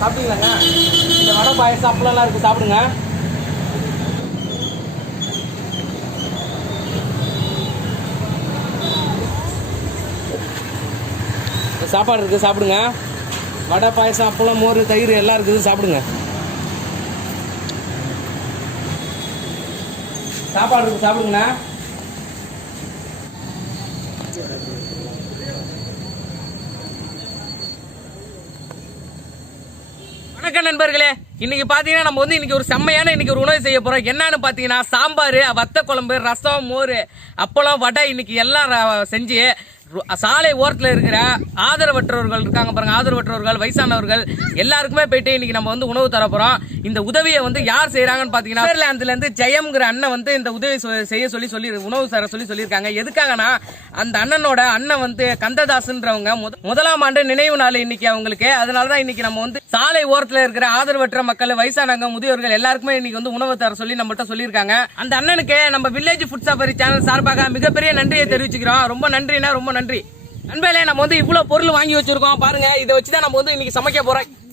சாப்பிட்டீங்களாங்க? இந்த வடை பாயசம் அப்பளம்லாம் இருக்குது சாப்பிடுங்க. இந்த சாப்பாடு இருக்குது சாப்பிடுங்க. வடை பாயசம் அப்பளம் மோர் தயிர் எல்லாம் இருக்குது சாப்பிடுங்க. சாப்பாடு இருக்குது சாப்பிடுங்கண்ணா. வணக்கம் நண்பர்களே. இன்னைக்கு பாத்தீங்கன்னா நம்ம வந்து இன்னைக்கு ஒரு செம்மையான இன்னைக்கு ஒரு உணவு செய்ய போறோம். என்னன்னு பாத்தீங்கன்னா சாம்பார் வத்த குழம்பு ரசம் மோர் அப்பளம் வடை இன்னைக்கு எல்லாம் செஞ்சு சாலை ஓரத்தில் இருக்கிற ஆதரவற்றவர்கள் இருக்காங்க பாருங்க. ஆதரவற்றவர்கள் வயசானவர்கள் எல்லாருக்குமே போயிட்டு இன்னைக்கு நம்ம வந்து உணவு தர இந்த உதவியை வந்து யார் செய்யறாங்கன்னு பாத்தீங்கன்னா நெதர்லாந்துல இருந்து ஜெயம்ங்கிற அண்ணன் வந்து இந்த உதவி செய்ய சொல்லி சொல்லி உணவு தர சொல்லி சொல்லியிருக்காங்க. எதுக்காகனா அந்த அண்ணனோட அண்ணன் வந்து கந்ததாசுன்றவங்க. முத- முதலாம் ஆண்டு நினைவு நாள் இன்னைக்கு அவங்களுக்கு. அதனால தான் இன்னைக்கு நம்ம வந்து சாலை ஓரத்துல இருக்கிற ஆதரவற்ற மக்கள் வயசானவங்க முதியோர்கள் எல்லாருக்குமே இன்னைக்கு வந்து உணவு தர சொல்லி நம்மகிட்ட சொல்லியிருக்காங்க. அந்த அண்ணனுக்கு நம்ம வில்லேஜ் ஃபுட் சாஃபரி சேனல் சார்பாக மிகப்பெரிய நன்றியை தெரிவிச்சுக்கிறோம். ரொம்ப நன்றினா ரொம்ப நன்றி. நண்பர்களே நம்ம வந்து இவ்வளவு பொருள் வாங்கி வச்சிருக்கோம். பாருங்க இதை வச்சு தான் நம்ம வந்து இன்னைக்கு சமைக்க போறோம்.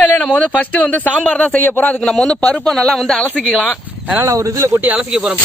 நண்பர்களே நம்ம வந்து ஃபர்ஸ்ட் வந்து சாம்பார் தான் செய்ய போறோம். அதுக்கு நம்ம வந்து பருப்பை நல்லா வந்து அலசிக்கலாம். அதனால நான் ஒரு இதுல கொட்டி அலசிக்க போறேன்.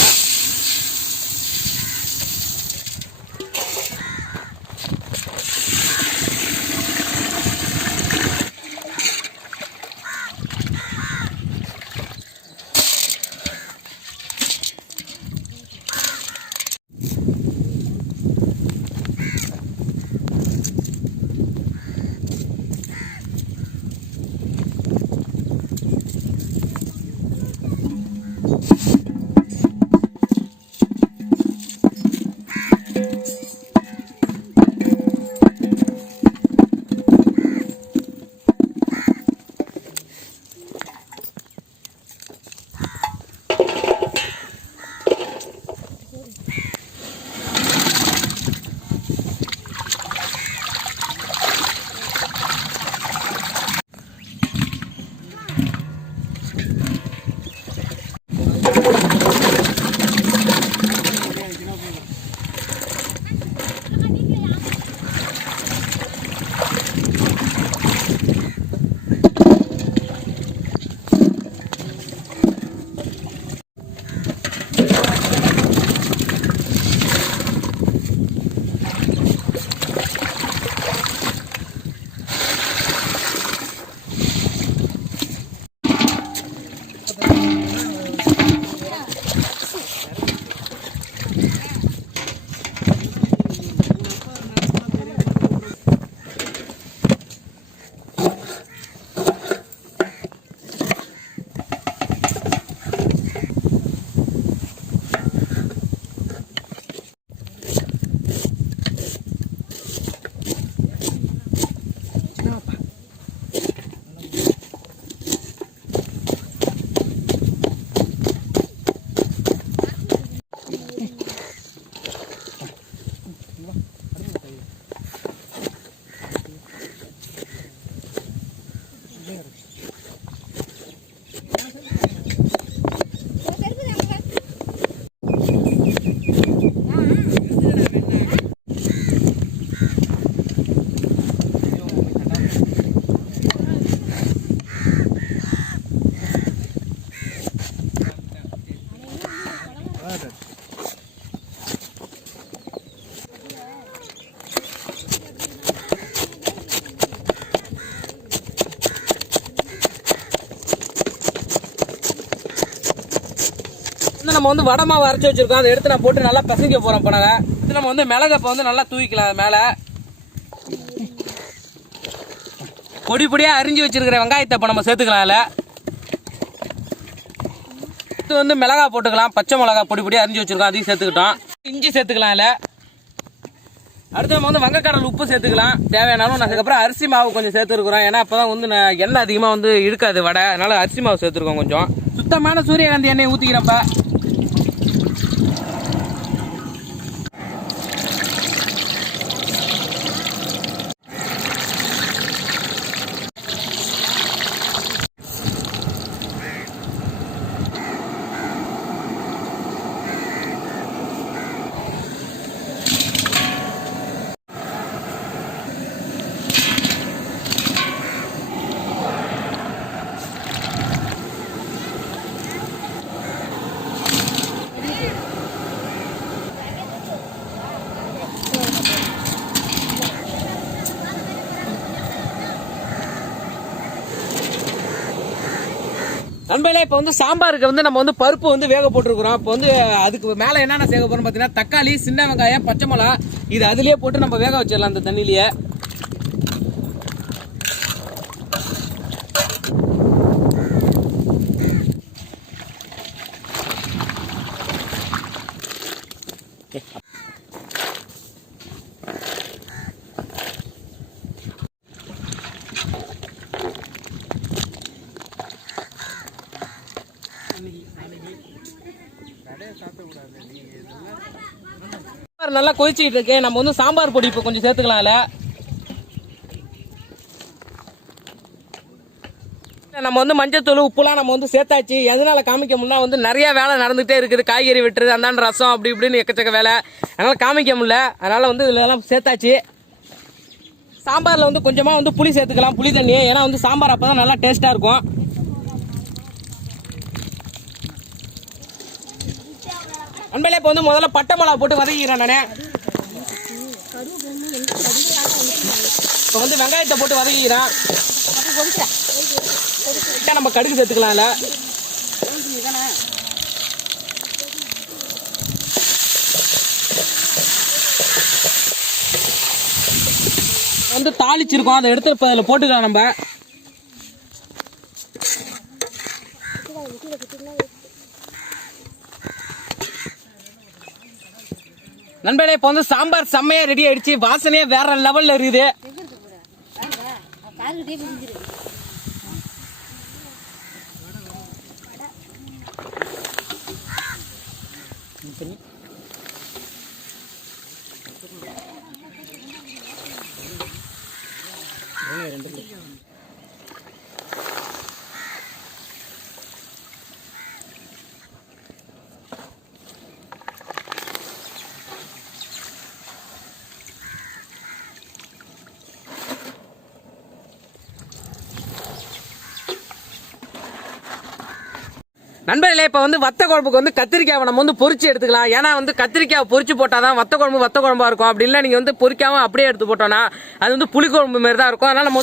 நம்ம வந்து வடை மாவு அரைச்சி வச்சிருக்கோம். அதை எடுத்து நான் போட்டு நல்லா பிசைக்க போகிறோம் இப்போ நாங்கள் இது நம்ம வந்து மிளகப்பை வந்து நல்லா தூக்கிக்கலாம் அது மேலே. பொடி பொடியாக அரிஞ்சு வச்சிருக்கிற வெங்காயத்தை இப்போ நம்ம சேர்த்துக்கலாம் அதில். இது வந்து மிளகா போட்டுக்கலாம். பச்சை மிளகா பொடி பொடியாக அரிஞ்சு வச்சுருக்கோம். அதையும் சேர்த்துக்கிட்டோம். இஞ்சி சேர்த்துக்கலாம் அதில். அடுத்து நம்ம வந்து வங்கக்கடல் உப்பு சேர்த்துக்கலாம். தேவையானாலும் அதுக்கப்புறம் அரிசி மாவு கொஞ்சம் சேர்த்துருக்குறோம் ஏன்னா அப்போ தான் வந்து எண்ணெய் அதிகமாக வந்து இழுக்காது வடை. அதனால் அரிசி மாவு சேர்த்துருக்கோம் கொஞ்சம். சுத்தமான சூரியகாந்தி எண்ணெய் ஊற்றிக்கிறப்ப நண்பர்களே இப்போ வந்து சாம்பாருக்கு வந்து நம்ம வந்து பருப்பு வந்து வேக போட்டிருக்கிறோம். இப்போ வந்து அதுக்கு மேலே என்னென்ன சேர்க்க போகிறோம் பார்த்தீங்கன்னா தக்காளி சின்ன வெங்காயம் பச்சை மிளகா இது அதுலேயே போட்டு நம்ம வேக வச்சிடலாம் அந்த தண்ணியிலேயே. சாம்பார் நல்லா கொதிச்சிட்டு இருக்கு. நம்ம வந்து சாம்பார் பொடி இப்போ கொஞ்சம் சேர்த்துக்கலாம்ல நம்ம வந்து மஞ்சத்தூள் உப்புலாம் நம்ம வந்து சேர்த்தாச்சு. எதனால காமிக்க முடியல வந்து நிறைய வேலை நடந்துகிட்டே இருக்குது. காய்கறி வெட்டுறது அந்தாண்ட ரசம் அப்படி இப்படின்னு எக்கச்சக்க வேலை. அதனால காமிக்க முடியல. அதனால வந்து இதுல எல்லாம் சேர்த்தாச்சு. சாம்பாரில் வந்து கொஞ்சமாக வந்து புளி சேர்த்துக்கலாம் புளி தண்ணி ஏன்னா வந்து சாம்பார் அப்போ தான் நல்லா டேஸ்ட்டாக இருக்கும். அன்பளே இப்போ வந்து முதல்ல பட்டை மிளகா போட்டு வதக்கிக்கிறேன் நானே. இப்போ வந்து வெங்காயத்தை போட்டு வதக்கிக்கிறேன். நம்ம கடுகு சேர்த்துக்கலாம்ல. வந்து தாளிச்சிருக்கோம் அதை எடுத்து இப்போ அதில் போட்டுக்கலாம் நம்ம. நண்பர்களே இப்போ வந்து சாம்பார் செம்மையா ரெடி ஆயிடுச்சு. வாசனையே வேற லெவல்ல இருக்குது. ரெண்டு நண்பர்களே இப்போ வந்து வத்த குழம்புக்கு வந்து கத்திரிக்காவை நம்ம வந்து பொரிச்சு எடுத்துக்கலாம். ஏன்னா வந்து கத்திரிக்காய் பொரிச்சு போட்டாதான் வத்த குழம்பு வத்த குழம்பா இருக்கும். அப்படி இல்லை நீங்க வந்து பொரிக்காம அப்படியே எடுத்து போட்டோம்னா அது வந்து புளி குழம்பு மாதிரி தான் இருக்கும். அதனால நம்ம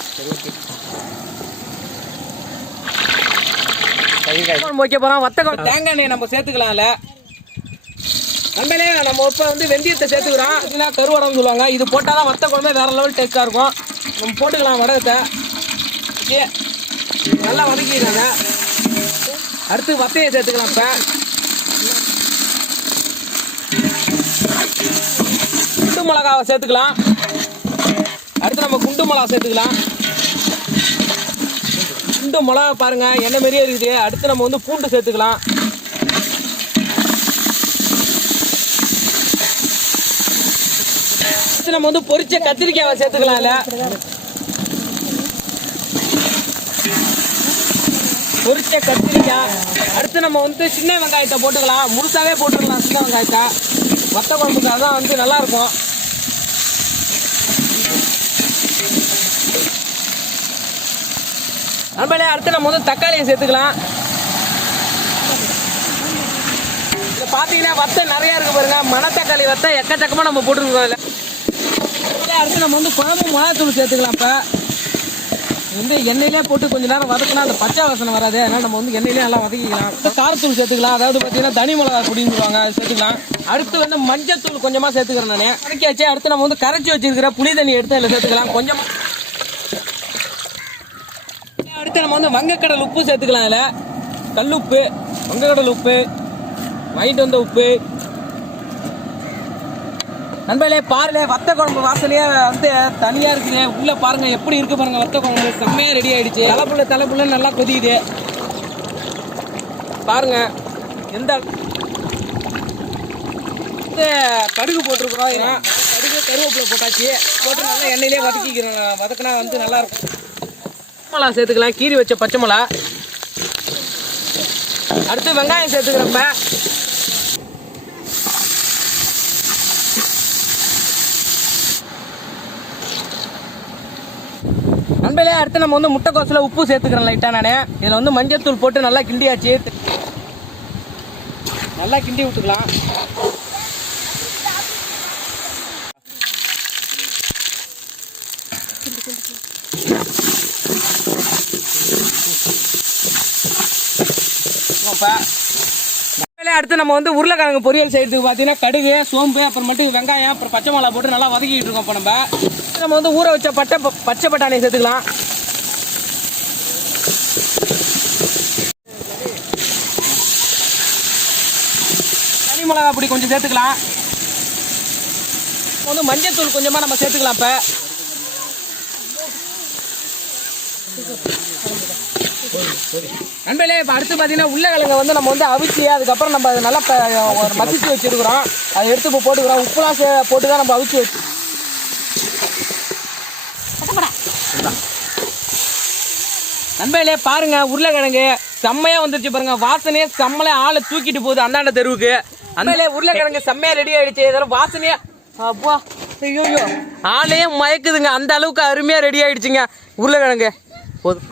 குழம்பு வைக்க போறோம். வத்த குழம்பு தேங்காய் எண்ணெய் நம்ம சேர்த்துக்கலாம்ல. நண்பர்களே நம்ம இப்போ வந்து வெந்தயத்தை சேர்த்துக்கிறோம். இதுனா கருவடம்னு சொல்லுவாங்க. இது போட்டாதான் வத்த குழம்பே வேற லெவல் டேஸ்டா இருக்கும். நம்ம போட்டுக்கலாம் வடகத்தை. நல்லா வதக்கிடுறாங்க அடுத்து வத்தையை சேர்த்துக்கலாம் இப்ப குண்டு மிளகாவை சேர்த்துக்கலாம். அடுத்து நம்ம குண்டு மிளகா சேர்த்துக்கலாம். குண்டு மிளகா பாருங்க என்ன மாதிரியே இருக்குது. அடுத்து நம்ம வந்து பூண்டு சேர்த்துக்கலாம். அடுத்து நம்ம வந்து பொரிச்ச கத்திரிக்காவை சேர்த்துக்கலாம்ல பொரிச்ச கத்திரிக்காய் அடுத்து நம்ம வந்து சின்ன வெங்காயத்தை போட்டுக்கலாம். முழுசாகவே போட்டுக்கலாம் சின்ன வெங்காயத்தை. வத்த குழம்புக்கு அதான் வந்து நல்லா இருக்கும் நண்பர்களே அடுத்து நம்ம வந்து தக்காளியை சேர்த்துக்கலாம். இங்க பாத்தீங்கன்னா வத்த நிறையா இருக்குது பாருங்க. மணத்தக்காளி வத்த எக்கச்சக்கமாக நம்ம போட்டுருக்கோம் இல்லை அடுத்து நம்ம வந்து குழம்பு மிளகாத்தூள் சேர்த்துக்கலாம் இப்போ. வந்து எண்ணெயிலே போட்டு கொஞ்ச நேரம் வதக்கினா அந்த பச்சை வாசனை வராது. அதனால நம்ம வந்து எண்ணெயிலே நல்லா வதக்கிக்கலாம். காரத்தூள் சேர்த்துக்கலாம். அதாவது பார்த்தீங்கன்னா தனி மிளகா பொடின்னு சொல்லுவாங்க அது சேர்த்துக்கலாம். அடுத்து வந்து மஞ்சத்தூள் கொஞ்சமாக சேர்த்துக்கிறேன் நான். வதக்கியாச்சு. அடுத்து நம்ம வந்து கரைச்சி வச்சிருக்கிற புளி தண்ணி எடுத்து அதில் சேர்த்துக்கலாம். கொஞ்சமாக அடுத்து நம்ம வந்து வங்கக்கடல் உப்பு சேர்த்துக்கலாம் அதில். கல் உப்பு வங்கக்கடல் உப்பு வாங்கிட்டு வந்த உப்பு நண்பர்களே பாருலே வத்த குழம்பு வாசலையே வந்து தனியா இருக்குது. உள்ள பாருங்க எப்படி இருக்கு பாருங்க வத்த குழம்பு. செம்மையா ரெடி ஆயிடுச்சு. தலைப்புள்ள தலைப்புள்ள நல்லா கொதிக்குது. பாருங்க எந்த வந்து கடுகு போட்டிருக்கிறோம் ஏன்னா கடுகு கருவேப்பிலை போட்டாச்சு. போட்டு நல்லா எண்ணெயிலே வதக்கிக்கிறோம். வதக்கினா வந்து நல்லா இருக்கும். மிளகா சேர்த்துக்கலாம். கீரி வச்ச பச்சை மிளகா. அடுத்து வெங்காயம் சேர்த்துக்கிறப்ப நண்பர்களே அடுத்து நம்ம வந்து முட்டைக்கோசில் உப்பு சேர்த்துக்கிறேன் லைட்டாக நான். இதில் வந்து மஞ்சத்தூள் போட்டு நல்லா கிண்டியாச்சு. நல்லா கிண்டி விட்டுக்கலாம் இப்போ அடுத்து நம்ம வந்து உருளைக்கிழங்கு பொரியல் செய்யறதுக்கு பார்த்தீங்கன்னா கடுகு சோம்பு அப்புறமேட்டு வெங்காயம் அப்புறம் பச்சை மிளகா போட்டு நல்லா வதக்கிட்டு இருக்கோம் இப்போ நம்ம. நம்ம வந்து ஊற வச்ச பட்டை பச்சை பட்டாணியை சேர்த்துக்கலாம். தனி மிளகா பொடி கொஞ்சம் சேர்த்துக்கலாம். இப்போ வந்து மஞ்சள் தூள் கொஞ்சமாக நம்ம சேர்த்துக்கலாம் இப்போ. நண்பர்களே இப்போ அடுத்து பார்த்தீங்கன்னா உருளைக்கிழங்கை வந்து நம்ம வந்து அவிச்சு அதுக்கப்புறம் நம்ம அதை நல்லா ஒரு மசிச்சு வச்சுருக்குறோம். அதை எடுத்து இப்போ போட்டுக்கிறோம். உப்புலாம் சே போட்டு தான் நம்ம அவிச்சு வச்சு நண்பர்களே பாருங்க உருளைக்கிழங்கு செம்மையா வந்துருச்சு பாருங்க. வாசனையே செம்மலே ஆளை தூக்கிட்டு போகுது அந்தாண்ட தெருவுக்கு. அந்த உருளைக்கிழங்கு செம்மையா ரெடி ஆயிடுச்சு. இதெல்லாம் வாசனையா அப்பா ஐயோ ஆளையே மயக்குதுங்க. அந்த அளவுக்கு அருமையா ரெடி ஆயிடுச்சுங்க. உருளைக்கிழங்கு போதும்.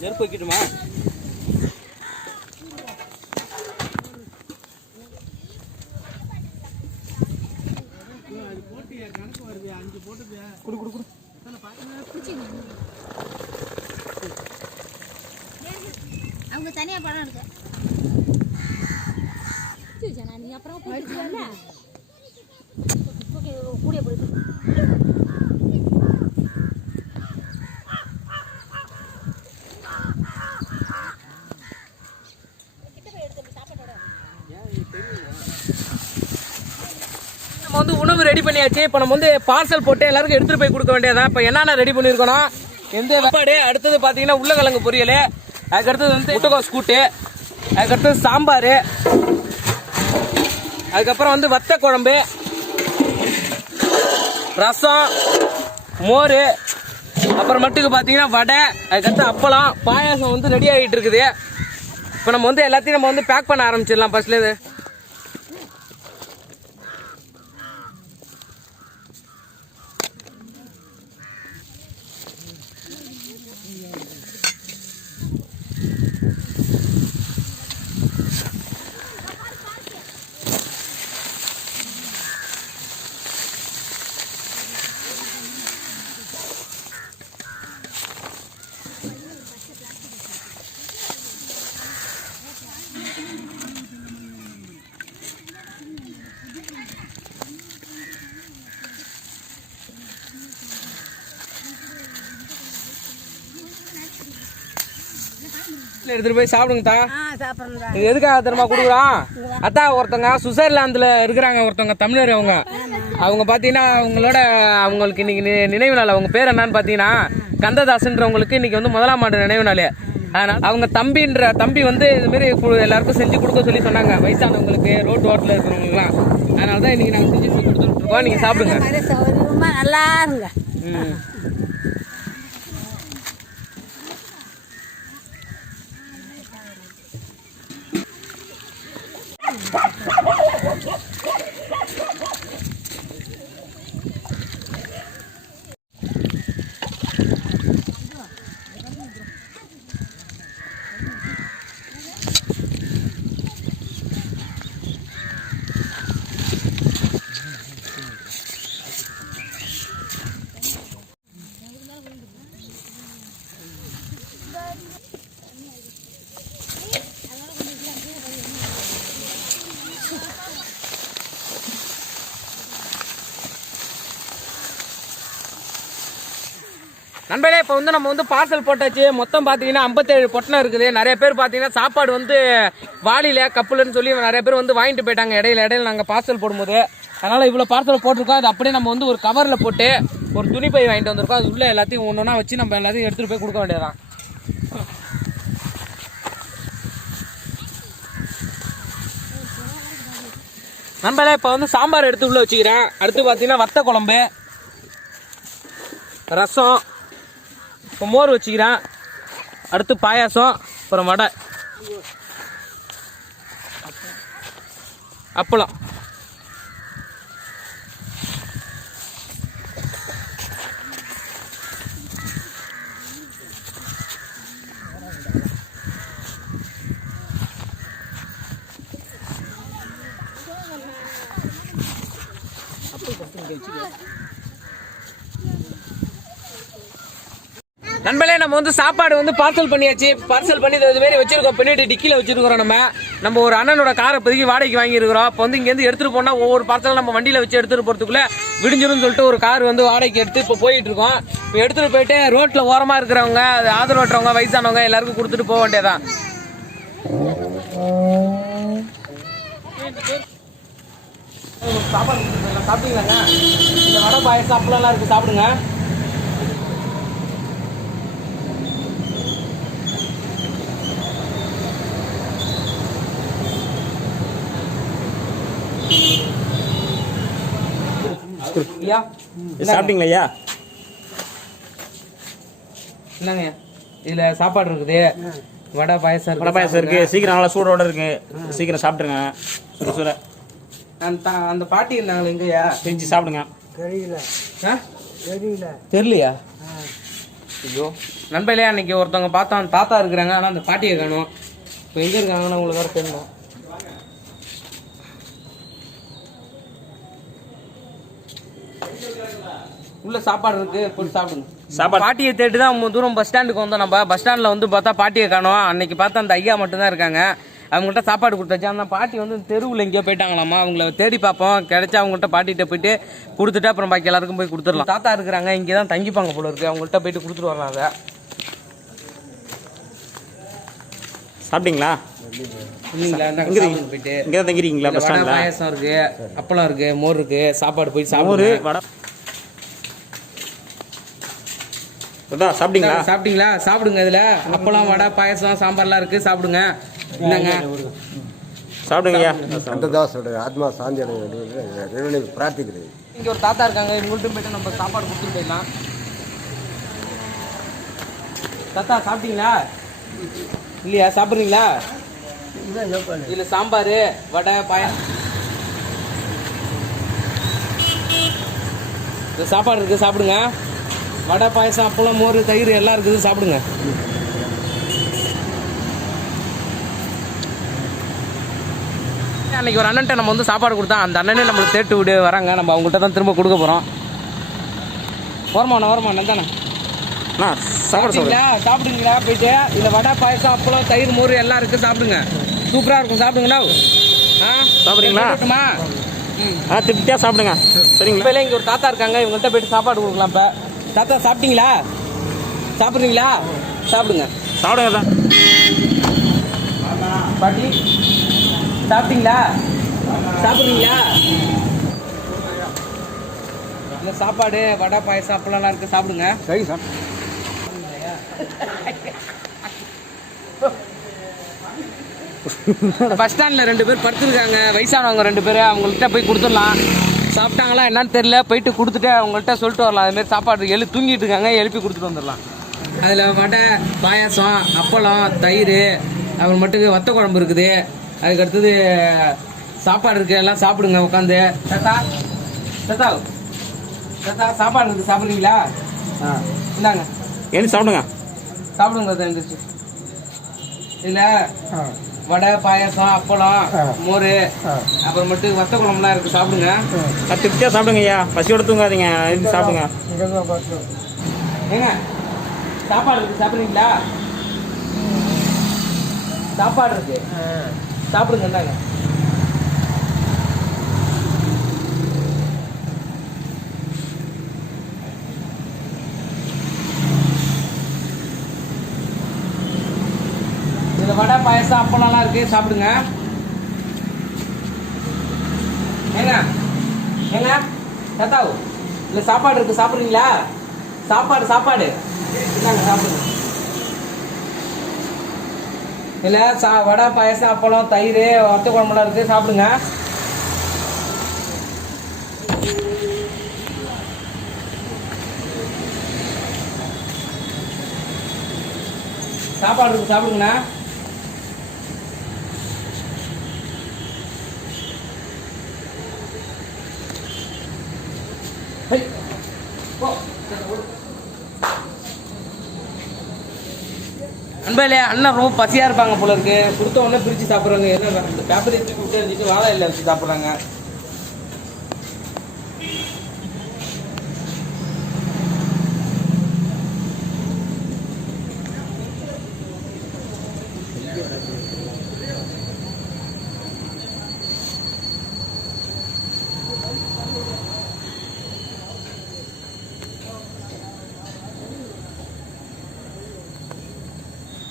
நெருப்பு வைக்கட்டுமா? குடு குடு குடு. அவங்க தனியா படம் எடுக்க நீ அப்புறம் கூடிய போயிட்டு நம்ம வந்து உணவு ரெடி பண்ணியாச்சு. இப்போ நம்ம வந்து பார்சல் போட்டு எல்லாருக்கும் எடுத்துகிட்டு போய் கொடுக்க வேண்டியதான் இப்போ என்னென்ன ரெடி பண்ணியிருக்கோன்னா எந்த சாப்பாடு அடுத்தது பார்த்தீங்கன்னா உருளைக்கிழங்கு பொரியல் அதுக்கடுத்தது வந்து முட்டைகோஸ் கூட்டு அதுக்கடுத்தது சாம்பார் அதுக்கப்புறம் வந்து வத்த குழம்பு ரசம் மோர் அப்புறம் மட்டுக்கு பார்த்தீங்கன்னா வடை அதுக்கடுத்து அப்பளம் பாயாசம் வந்து ரெடி ஆகிட்டு இருக்குது. இப்போ நம்ம வந்து எல்லாத்தையும் நம்ம வந்து பேக் பண்ண ஆரம்பிச்சிடலாம் ஃபர்ஸ்ட்லேருந்து எடுத்துட்டு போய் சாப்பிடுங்க தா ஆ சாப்பிட்றேன் இது எதுக்காக தெரியுமா கொடுக்குறோம் அத்தா ஒருத்தவங்க சுவிட்சர்லாந்துல இருக்கிறாங்க ஒருத்தவங்க தமிழர் அவங்க அவங்க பார்த்தீங்கன்னா அவங்களோட அவங்களுக்கு இன்னைக்கு நினைவு நாள் அவங்க பேர் என்னன்னு பார்த்தீங்கன்னா கந்ததாசன்றவங்களுக்கு இன்னைக்கு வந்து முதலாம் ஆண்டு நினைவு நாள் அதனால அவங்க தம்பின்ற தம்பி வந்து இது மாதிரி கு- எல்லாருக்கும் செஞ்சு கொடுக்க சொல்லி சொன்னாங்க வயசானவங்களுக்கு ரோட்டு ஓட்டில் இருக்கிறவங்களுக்குலாம் அதனால தான் இன்னைக்கு நாங்கள் செஞ்சு கொடுத்துட்டு இருக்கோம் நீங்கள் சாப்பிடுங்க நல்லா இருங்க நண்பர்களே இப்போ வந்து நம்ம வந்து பார்சல் போட்டாச்சு. மொத்தம் பார்த்தீங்கன்னா ஐம்பத்தேழு பொட்டணம் இருக்குது. நிறைய பேர் பார்த்தீங்கன்னா சாப்பாடு வந்து வாளியில் கப்புலன்னு சொல்லி நிறைய பேர் வந்து வாங்கிட்டு போயிட்டாங்க. இடையில இடையில நாங்கள் பார்சல் போடும்போது. அதனால் இவ்வளோ பார்சல் போட்டிருக்கோம். அது அப்படியே நம்ம வந்து ஒரு கவரில் போட்டு ஒரு துணிப்பை வாங்கிட்டு வந்திருக்கோம். அது உள்ளே எல்லாத்தையும் ஒன்று ஒன்றா வச்சு நம்ம எல்லாத்தையும் எடுத்துகிட்டு போய் கொடுக்க வேண்டியதான் நண்பர்களே இப்போ வந்து சாம்பார் எடுத்து உள்ளே வச்சுக்கிறேன். அடுத்து பார்த்தீங்கன்னா வத்த குழம்பு ரசம் இப்போ மோர் வச்சுக்கிறேன். அடுத்து பாயாசம் அப்புறம் வடை. அப்பளம். வந்து சாப்பாடு வந்து பார்சல் பண்ணியாச்சு. பார்சல் பண்ணி இது மாதிரி வச்சிருக்கோம். பின்னாடி டிக்கில வச்சிருக்கிறோம் நம்ம. நம்ம ஒரு அண்ணனோட காரை இப்போதைக்கு வாடகைக்கு வாங்கியிருக்கிறோம். இப்போ வந்து இங்கேருந்து எடுத்துகிட்டு போனால் ஒவ்வொரு பார்சல் நம்ம வண்டியில் வச்சு எடுத்துகிட்டு போகிறதுக்குள்ளே விடிஞ்சிரும்னு சொல்லிட்டு ஒரு கார் வந்து வாடகைக்கு எடுத்து இப்போ போயிட்டு இருக்கோம். இப்போ எடுத்துகிட்டு போயிட்டு ரோட்டில் ஓரமாக இருக்கிறவங்க அது ஆதரவற்றவங்க வயசானவங்க எல்லாருக்கும் கொடுத்துட்டு போக வேண்டியதான் சாப்பாடு சாப்பிட்டீங்களாங்க? இந்த வடை பாயசம் அப்பளம்லாம் இருக்குது சாப்பிடுங்க. சாப்பிட்டீங்களா ஐயா? என்னங்க இதுல சாப்பாடு இருக்குது. வடை பாயசம் இருக்கு வடை பாயசம் இருக்கு. சீக்கிரம் நல்லா சூடோட இருக்கு. சீக்கிரம் சாப்பிட்டுருங்க. சுட சுட. அந்த அந்த பாட்டி இருந்தாங்களே எங்கய்யா? செஞ்சு சாப்பிடுங்க. ஆ? தெரியலையா? ஐயோ. நண்பர்களே அன்னைக்கு ஒருத்தவங்க பார்த்தோம் அந்த தாத்தா இருக்கிறாங்க. ஆனா அந்த பாட்டியை காணும். இப்போ எங்க இருக்காங்கன்னு உங்களுக்கு வேற தெரியணும் உள்ள சாப்பாடு இருக்கு போய் சாப்பிடுங்க. சாப்பாடு. பாட்டியை தேடி தான் தூரம் பஸ் ஸ்டாண்டுக்கு வந்தோம். நம்ம பஸ் ஸ்டாண்டில் வந்து பார்த்தா பாட்டியை காணோம். அன்னைக்கு பார்த்தா அந்த ஐயா மட்டும்தான் இருக்காங்க. அவங்கள்ட்ட சாப்பாடு கொடுத்தாச்சு அந்த பாட்டி வந்து தெருவில் எங்கேயோ போயிட்டாங்களாமா. அவங்கள தேடி பார்ப்போம். கிடைச்சா அவங்கள்ட்ட பாட்டிகிட்ட போயிட்டு கொடுத்துட்டு அப்புறம் பாக்கி எல்லாருக்கும் போய் கொடுத்துடலாம். தாத்தா இருக்கிறாங்க. இங்கே தான் தங்கிப்பாங்க போல இருக்கு. அவங்கள்ட்ட போயிட்டு கொடுத்துட்டு வரலாம் அதை. சாப்பிட்டீங்களா? போயிட்டு. இங்கே தான் தங்கிருக்கீங்களா பஸ் வடை ஸ்டாண்டில் பாயாசம் இருக்கு அப்பளம் இருக்கு மோர் இருக்கு சாப்பாடு போய் மோர் சாப்பிடுங்க வடை அதான் சாப்பிட்டீங்களா? சாப்பிட்டீங்களா? சாப்பிடுங்க இதுல. அப்பளம் வடை பாயசம் சாம்பார்லாம் இருக்கு சாப்பிடுங்க. இந்தாங்க. சாப்பிடுங்க ஐயா சந்ததாசோட ஆத்மா சாந்தி அடைய பிரார்த்திக்கிறது இங்க ஒரு தாத்தா இருக்காங்க. இவங்கள்ட்ட போயிட்டு நம்ம சாப்பாடு கொடுத்துட்டு போயிடலாம். தாத்தா சாப்பிட்டீங்களா? இல்லையா? சாப்பிட்றீங்களா? இல்ல சாம்பார் வடை இந்த சாப்பாடு இருக்கு. சாப்பிடுங்க. வடை பாயசம் அப்பளம் மோர் தயிர் எல்லாம் இருக்குது. சாப்பிடுங்க. அன்னைக்கு ஒரு அண்ணன்ட்ட நம்ம வந்து சாப்பாடு கொடுத்தா அந்த அண்ணனே நம்மளுக்கு தேட்டு விடு வராங்க. நம்ம அவங்கள்ட்ட தான் திரும்ப கொடுக்க போகிறோம் ஓரமாண்ணா ஓரமாண்ணா தானே அண்ணா? சாப்பாடு சாப்பிடுங்க சாப்பிட்டீங்களா சாப்பிடுங்களா? போயிட்டு இதில் வடை பாயசம் அப்பளம் தயிர் மோர் எல்லாம் இருக்குது சாப்பிடுங்க. சூப்பராக இருக்கும். சாப்பிடுங்களா? ஆ? சாப்பிடுறீங்களா? ஆ திருப்தியாக சாப்பிடுங்க. சரிங்களா? இங்கே ஒரு தாத்தா இருக்காங்க. இவங்கள்ட்ட போயிட்டு சாப்பாடு கொடுக்கலாம் இப்போ. தாத்தா சாப்பிட்டீங்களா? சாப்பிட்றீங்களா? சாப்பிடுங்க. சாப்பிடுங்க தான் பாட்டி சாப்பிட்டீங்களா? சாப்பிட்றீங்களா? இந்த சாப்பாடு வடை பாயசம் அப்பளம்லாம் இருக்குது சாப்பிடுங்க. சரி சார் பஸ் ஸ்டாண்டில் ரெண்டு பேர் படுத்துருக்காங்க. வயசானவங்க ரெண்டு பேர் அவங்கள்ட்ட போய் கொடுத்துடலாம். சாப்பிட்டாங்களா என்னன்னு தெரியல. போயிட்டு கொடுத்துட்டு அவங்கள்ட்ட சொல்லிட்டு வரலாம். அதுமாரி சாப்பாடு எழு தூங்கிட்டு இருக்காங்க. எழுப்பி கொடுத்துட்டு வந்துடலாம். அதில் வடை பாயாசம் அப்பளம் தயிர் அப்புறம் மட்டும் வத்த குழம்பு இருக்குது. அதுக்கு அடுத்தது சாப்பாடு இருக்குது எல்லாம் சாப்பிடுங்க உட்காந்து. தாத்தா தாத்தா தாத்தா சாப்பாடு இருக்குது சாப்பிட்றீங்களா? ஆ இந்தாங்க. ஏன் சாப்பிடுங்க? சாப்பிடுங்க எழுந்திரிச்சு. இதில் வடை பாயாசம் அப்பளம் மோர் அப்புறம் மட்டும் வத்த குழம்புலாம் இருக்கு. சாப்பிடுங்க. ஆ, திருப்தியாக சாப்பிடுங்க ஐயா. பசியோட தூங்காதீங்க. சாப்பிடுங்க. ஏங்க சாப்பாடு இருக்கு. சாப்பிடுறீங்களா? சாப்பாடு இருக்கு. சாப்பிடுங்க இந்தாங்க இதுல வடை அப்பளம்லாம் இருக்கு. சாப்பிடுங்க. ஏங்க? ஏங்க? தாத்தாவு இல்ல சாப்பாடு இருக்கு. சாப்பிடுறீங்களா? சாப்பாடு சாப்பாடு. நாங்கள் சாப்பிடுங்க. இல்ல சா வடை பாயசம் அப்பளம் தயிர் வத்த குழம்புலாம் இருக்கு. சாப்பிடுங்க. சாப்பாடு இருக்கு. சாப்பிடுங்கண்ணா. அன்பையிலே அண்ணன் ரொம்ப பசியா இருப்பாங்க போல இருக்கு. கொடுத்த உடனே பிரிச்சு சாப்பிடுறாங்க. என்ன பேப்பர் எடுத்து கொடுத்து வாழை இல்லை வச்சு சாப்பிடுறாங்க.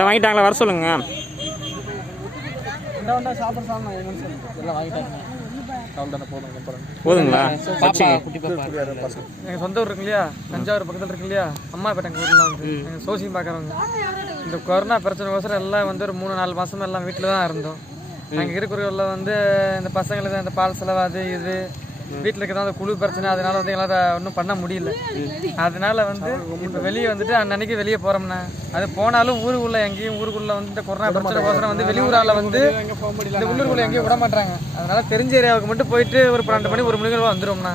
வாங்கிட்டாங்களா? வர சொல்லுங்க. போதுங்களா. எங்கள் சொந்த ஊர் இருக்கு இல்லையா தஞ்சாவூர் பக்கத்தில் இருக்கு இல்லையா அம்மா பேட்டை எங்கள் ஊரில் வந்து எங்கள் சோசியம் பார்க்குறவங்க இந்த கொரோனா பிரச்சனைக்கோசரம் எல்லாம் வந்து ஒரு மூணு நாலு மாதம் எல்லாம் வீட்டில் தான் இருந்தோம் நாங்கள் இருக்கிறவங்கள வந்து இந்த பசங்களுக்கு இந்த பால் செலவு அது இது வீட்டில் இருக்கிற அந்த குழு பிரச்சனை அதனால வந்து எங்களால் ஒன்றும் பண்ண முடியல. அதனால வந்து இப்போ வெளியே வந்துட்டு அன்னன்னைக்கு வெளியே போகிறோம்னா அது போனாலும் ஊருக்குள்ளே எங்கேயும் ஊருக்குள்ளே வந்து இந்த கொரோனா பிரச்சனைக்கோசரம் வந்து வெளியூரால் வந்து இந்த உள்ளூருக்குள்ளே எங்கேயும் விட மாட்டாங்க. அதனால தெரிஞ்ச ஏரியாவுக்கு மட்டும் போயிட்டு ஒரு பன்னெண்டு மணி ஒரு மணிக்கு வந்துடும்ண்ணா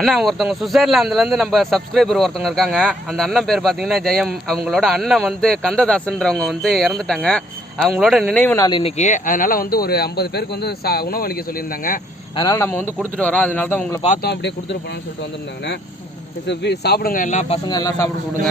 அண்ணா ஒருத்தவங்க சுவிட்சர்லாந்துலேருந்து நம்ம சப்ஸ்கிரைபர் ஒருத்தவங்க இருக்காங்க. அந்த அண்ணன் பேர் பார்த்தீங்கன்னா ஜெயம். அவங்களோட அண்ணன் வந்து கந்ததாசன்றவங்க வந்து இறந்துட்டாங்க. அவங்களோட நினைவு நாள் இன்னைக்கு. அதனால வந்து ஒரு ஐம்பது பேருக்கு வந்து சா உணவு அளிக்க சொல்லியிருந்தாங்க. அதனால நம்ம வந்து கொடுத்துட்டு வரோம். அதனால தான் உங்களை பார்த்தோம். அப்படியே கொடுத்துட்டு போனோம்னு சொல்லிட்டு வந்திருந்தாங்கண்ணே. சாப்பிடுங்க எல்லாம் பசங்க எல்லாம் சாப்பிட சொல்லுங்க.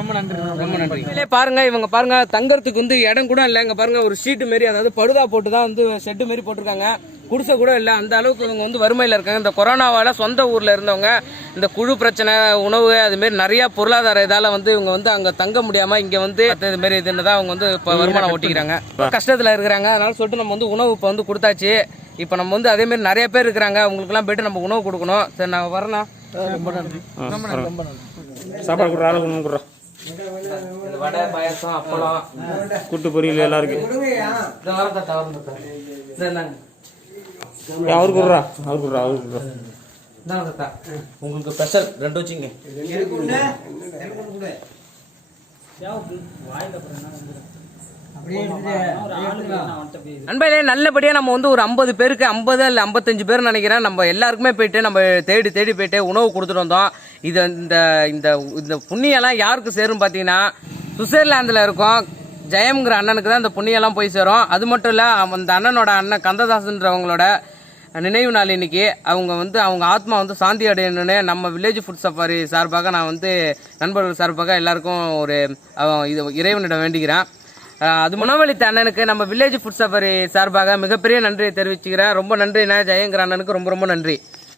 ரொம்ப நன்றி. ரொம்ப நன்றி. பாருங்க இவங்க பாருங்க தங்கறதுக்கு வந்து இடம் கூட இல்லை. இங்க பாருங்க ஒரு ஷீட்டு மாரி அதாவது படுதா போட்டு தான் வந்து ஷெட்டு மாரி போட்டிருக்காங்க. குடிசை கூட இல்லை. அந்த அளவுக்கு இவங்க வந்து வறுமையில் இருக்காங்க. இந்த கொரோனாவால சொந்த ஊர்ல இருந்தவங்க இந்த குழு பிரச்சனை உணவு அது மாதிரி நிறைய பொருளாதார இதால வந்து இவங்க வந்து அங்க தங்க முடியாம இங்க வந்து இது மாதிரி இதுன்னு தான் அவங்க வந்து இப்போ வருமானம் ஓட்டிக்கிறாங்க. கஷ்டத்துல இருக்கிறாங்க. அதனால சொல்லிட்டு நம்ம வந்து உணவு இப்போ வந்து கொடுத்தாச்சு. இப்போ நம்ம வந்து அதே மாதிரி நிறைய பேர் இருக்கிறாங்க. அவங்களுக்குலாம் போயிட்டு நம்ம உணவு கொடுக்கணும். சரி நான் வரேண்ணா ரொம்ப நன்றி. சாப்பாடு கொடுற ஆளு கொண்டு கொடுறோம் இந்த வடை பாயாசம் அப்பளம். கூட்டு பொரியல் எல்லாம் இருக்கு அவருக்கு கொடுறா. அவருக்கு உங்களுக்கு ஸ்பெஷல் ரெண்டு வச்சுங்க. நண்பர்களே நல்லபடியாக நம்ம வந்து ஒரு ஐம்பது பேருக்கு ஐம்பது இல்லை ஐம்பத்தஞ்சு பேர் நினைக்கிறேன். நம்ம எல்லாருக்குமே போயிட்டு நம்ம தேடி தேடி போயிட்டு உணவு கொடுத்துட்டு வந்தோம். இது இந்த இந்த இந்த புண்ணியெல்லாம் யாருக்கு சேரும் பார்த்தீங்கன்னா சுவிட்சர்லாந்தில் இருக்கோம். ஜெயம்ங்கிற அண்ணனுக்கு தான் இந்த புண்ணியெல்லாம் போய் சேரும். அது மட்டும் இல்லை அந்த அண்ணனோட அண்ணன் கந்ததாசன்றவங்களோட நினைவு நாள் இன்னைக்கு. அவங்க வந்து அவங்க ஆத்மா வந்து சாந்தி அடையணும்னு நம்ம வில்லேஜ் ஃபுட் சஃபாரி சார்பாக நான் வந்து நண்பர்கள் சார்பாக எல்லாருக்கும் ஒரு இது இறைவனிடம் வேண்டிக்கிறேன். அது உணவளித்த அண்ணனுக்கு நம்ம வில்லேஜ் ஃபுட் சஃபரி சார்பாக மிகப்பெரிய நன்றியை தெரிவிச்சுக்கிறேன். ரொம்ப நன்றி நான் ஜெயங்கிற அண்ணனுக்கு ரொம்ப ரொம்ப நன்றி.